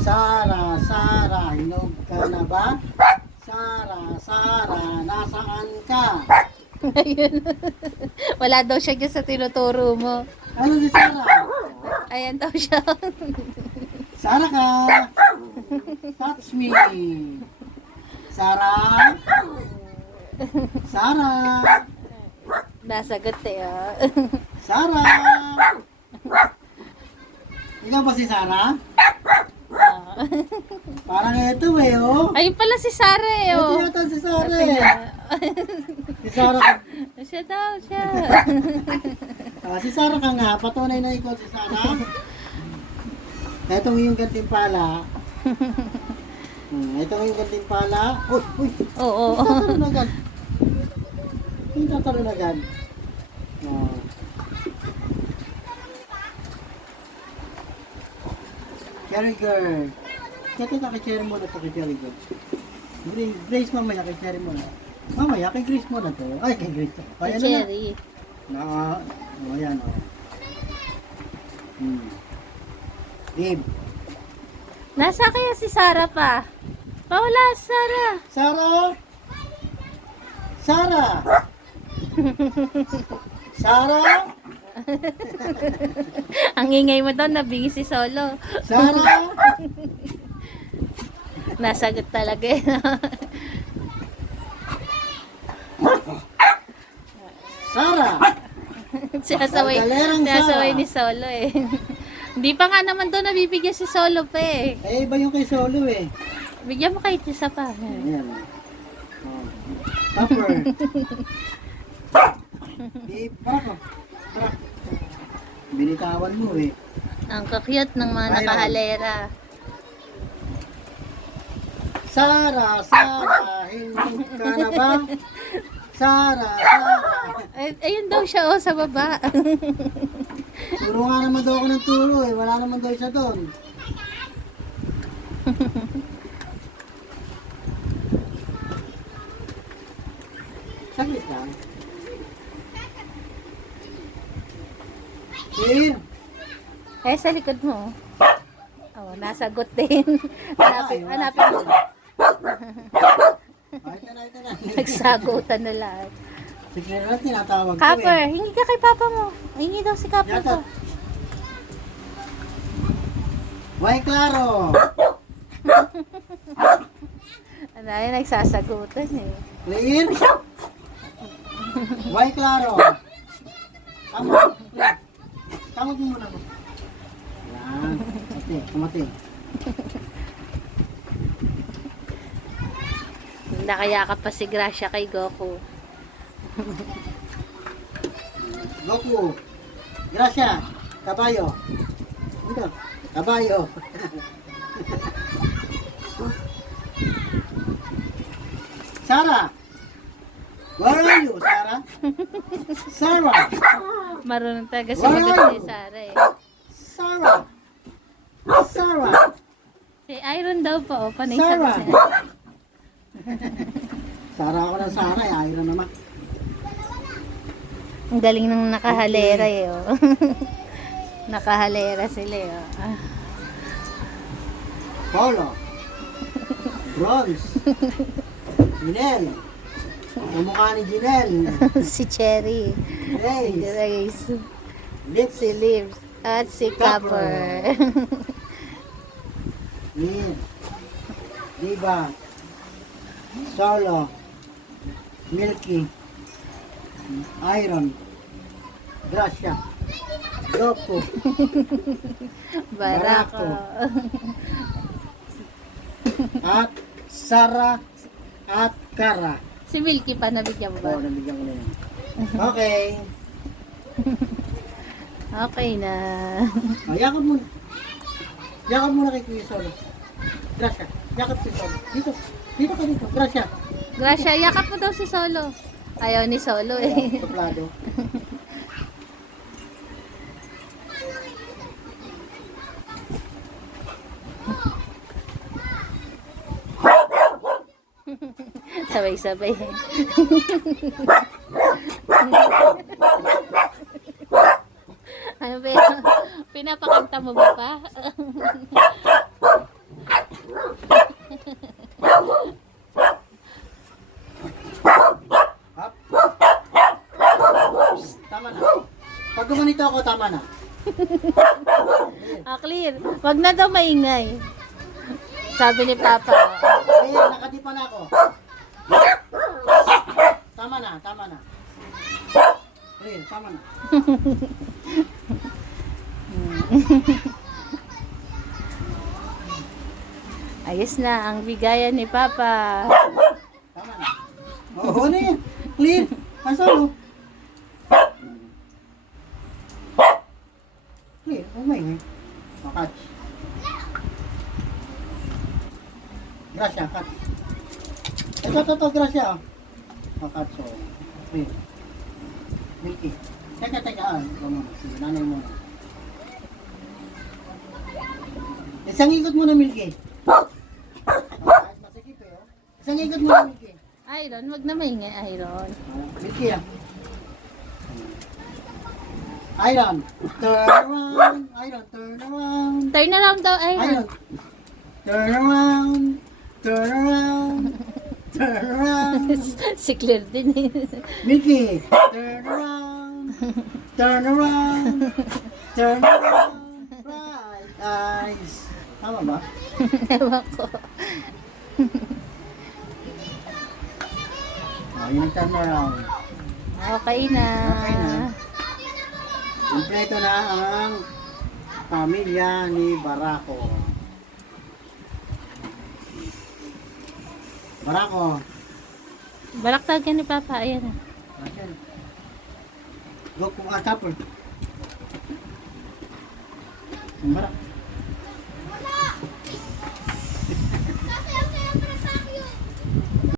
Sara, Sara, hinog ka na ba? Sara, Sara, nasaan ka? Ayun. Wala daw siya dyan sa tinuturo mo. Ano si Sara? Ayan daw siya. Sara ka! Touch me! Sara! Sara! Nasagot eh. Oh. Sara! Ikaw ba si Sara? Ah. Parang ito eh, oh. Ayun pala si Sara eh. Ito Oh. yata si Sara eh. Si Sara ka. Siya daw, siya. Si Sara ka nga. Patunay na ikaw si Sara. Ito yung gantimpala. Ito yung gantimpala. Uy, uy. Oo. Tatalo na agad. Yung tatalo na agad. Oh. Cherry girl. Kaya kay Cherry muna ito kay Cherry girl. Grace mamaya kay Cherry muna. Mamaya kay Grace muna to. Ay, kay Grace to. Kay Ayan Cherry. na. Ayan o. Babe. Nasa kaya si Sara pa? Wala si Sara. Sara! Sara! Sara! Ang ingay mo daw, nabingi si Solo. Sara! Nasagot talaga eh. Sara! Galerang Sinasaway Sara. ni Solo eh. Hindi pa nga naman doon nabibigyan si Solo pa eh. Eh, iba yung kay Solo eh. Bigyan mo kay isa pa. Ayan. Oh. Tupper. Babe, para ko. Para. Binitawan mo eh. Ang kakyat ng mga Ayun. nakahalera. Sara, Sara, hindi ka na ba? Sara, Sara. Ayun daw siya oh, sa baba. Turo nga naman daw ako ng turo eh. Wala naman daw isa doon. Saglit lang. Here. Eh, sa likod mo. Oh, nasagot din. Hanapin mo. Ito na. Nagsagutan na lahat. Sige na lang, tinatawag ko Copper, eh. hingi ka kay Papa mo. Hingi daw si Copper Yata. ko. Why, Claro? Ano yun, nagsasagutan eh. Clear? Why, Claro? Kamot. Kamot mo muna ko. Yan. Kamati, kamati. Nakayakap pa si Gracia kay Goku. Goku. Gracia. Kabayo. Ito. Kabayo. Sarah. Where are you, Sarah? Sarah. Marunong talaga Where sumagot are si you? Sarah eh. Sarah. Sarah. Si Iron daw po, oh, panay Sarah. sagot niya. Sarah ako ng Sarah. Iron naman. Ang galing ng nakahalera eh. Oh. Nakahalera sila eh. Oh. Ah. Polo. Bronze. Jinel. Kamukha ni Jinel. Si Cherry. Grace. Grace. Lips. Si Lips. At si Copper. Lin. Diba. Solo. Milky. Iron. Gracia. Goku. Barako. At Sara. At Kara. Si Milky pa, nabigyan mo ba? Oo, nabigyan ko na yun. Okay. Okay na. Yakap muna. Yakap muna kay Kuya Solo. Gracia. Yakap si Solo. Dito. Dito ka dito. Gracia. Gracia, yakap mo daw si Solo. Ayaw ni Solo eh. Tuplado. Sabay-sabay. Ano ba yun? Pinapakanta mo ba pa? Up. Psst, tama na. Pag gumanito ako, tama na. Clear. Wag na daw maingay. Sabi ni Papa. Ayan, nakatipa na ako. Tama na, tama na. Clear, tama na. Ayos na ang bigayan ni Papa. Tama na. Oo, na yan. Clear. Asal, oh. Clear, umay nga. Makatch. Gracia, catch. Ito, gracia, oh. Makatch, oh. Clear. Milky. Teka, ikaw muna. Sige, nanay muna. Isang ikot muna, Milky. Kahit masikip eh, oh. Isang ikot muna, Milky. Iron, wag na maingay, Iron. Milky, ah. Iron, turn around. Iron, turn around. Turn around daw, Iron. Iron, turn around. Turn around. Turn around. Si Claire din eh. Milky, turn around. Turn around. Turn around. Right eyes. Tama ba? Ewan ko. Yung turn around. Okay na. Okay na. Kompleto na ang pamilya ni Barako. Barako. Balaktagan ni Papa, ayan. Ayan. Go kung atapon. Barak.